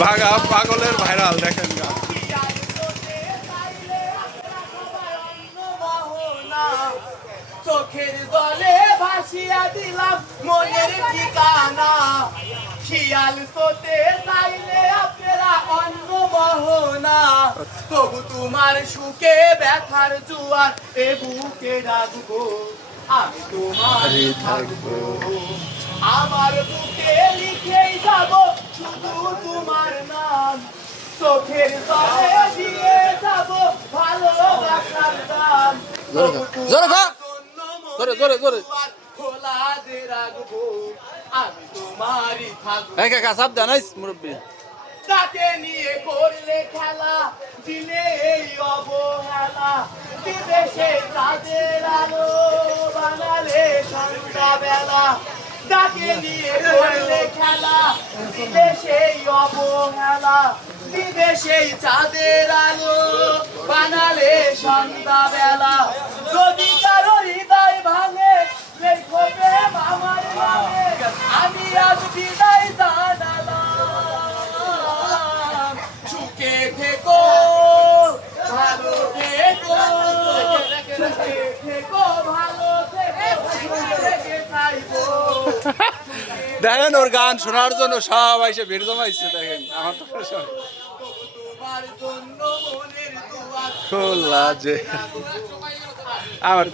বাঘা পাগলের ভাইরাল দেখেন গান। চোখের জলে ভাসিয়া দিলাম মনের ঠিকানা খিয়াল তোতে চাইলে আপনারা অন্য মোহনা তবু তোমার সুখে ব্যথার জুয়ার এ বুকে রাখবো আমি তোমার থাকবো আমার বুকে লিখেই যাব শুধু তোমার নাম চোখের জলে দিয়ে যাব ভালোবাসার দাম খোলা দে রাখবো আমি তোমারই থাকবো মুরব্বী তাকে নিয়ে করলে খেলা দিলে এই অবহেলা দিবে সে চাঁদের আলো বানালে সন্ধ্যাবেলা তাকে নিয়ে করলে খেলা দিবে সেই অবহেলা দিবে সেই চাঁদের আলো বানালে সন্ধ্যাবেলা যদি কারো হৃদয় ভাঙে লেখো প্রেম আমার নামে আমি আজ বিদায় জানালাম সুখে থেকো ভালো থেকো সুখে থেকো ভালো থেকো রেখে চাইবো দেখেন ওর গান শোনার জন্য সব এসে ভিড় জমাইছে দেখেন আমার তো তোমার জন্য মনের দুয়ার খোলা যে আমার